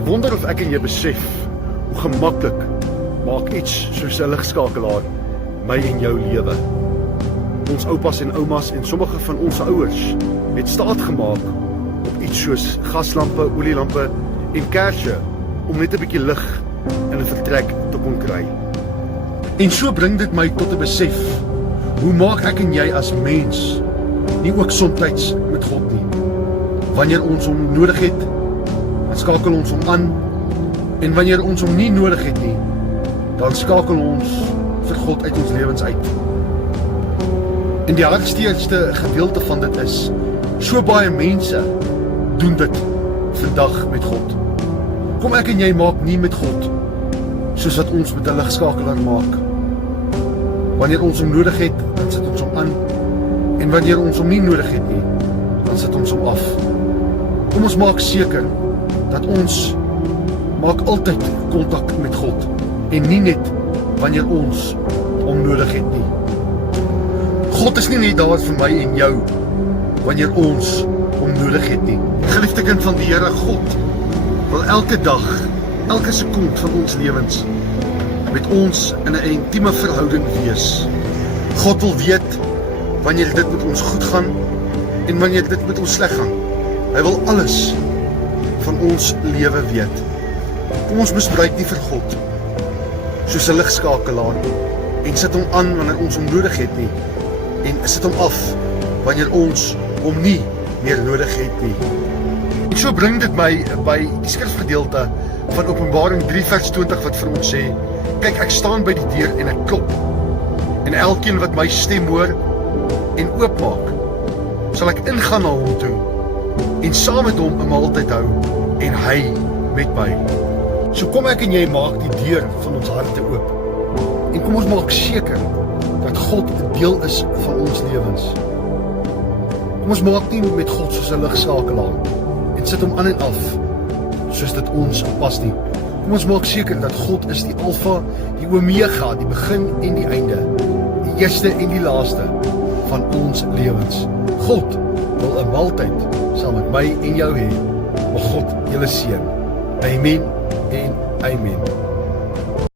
Ek wonder of ek en jy besef hoe gemaklik maak iets soos 'n ligskakelaar my en jou lewe. Ons oupas en oumas en sommige van ons ouers het staat gemaak op iets soos gaslampe, olielampe en kersse om net 'n bietjie lig in 'n vertrek te kon kry. En so bring dit my tot 'n besef, hoe maak ek en jy as mens nie ook soms met God nie? Wanneer ons hom nodig het, dan skakel ons hom aan, en wanneer ons hom nie nodig het nie, dan skakel ons vir God uit ons lewens uit. En die hartsteerste gedeelte van dit is, so baie mense doen dit vandag met God. Kom ek en jy maak nie met God soos wat ons met 'n ligskakelaar maak. Wanneer ons hom nodig het, dan sit ons hom aan, en wanneer ons hom nie nodig het nie, dan sit ons hom af. Kom ons maak seker dat ons maak altyd kontak met God, en nie net wanneer ons hom nodig het nie. God is nie net daar vir my en jou wanneer ons hom nodig het nie. Geliefde kind van die Here, God wil elke dag, elke sekond van ons lewens met ons in 'n intieme verhouding wees. God wil weet wanneer dit met ons goed gaan en wanneer dit met ons sleg gaan. Hy wil alles van ons lewe weet. Kom ons misbruik nie vir God soos 'n ligskakelaar en sit hom aan wanneer ons hom nodig het nie, en sit hom af wanneer ons hom nie meer nodig het nie. En so bring dit my by die skrifgedeelte van Openbaring 3 vers 20 wat vir ons sê, kyk, ek staan by die deur en ek klop, en elkeen wat my stem hoor en oopmaak, sal ek ingaan na hom toe en saam met hom 'n maaltyd hou en hy met my. So kom ek en jy maak die deur van ons harte oop, en kom ons maak seker dat God 'n deel is van ons lewens. Kom ons maak nie met God soos 'n ligskakelaar en sit hom aan en af soos dit ons pas nie. Kom ons maak seker dat God is die Alfa, die Omega, die begin en die einde, die eerste en die laaste van ons lewens. God wil 'n maaltyd saam met my en jou hê. Mag God julle seën. Amen en amen.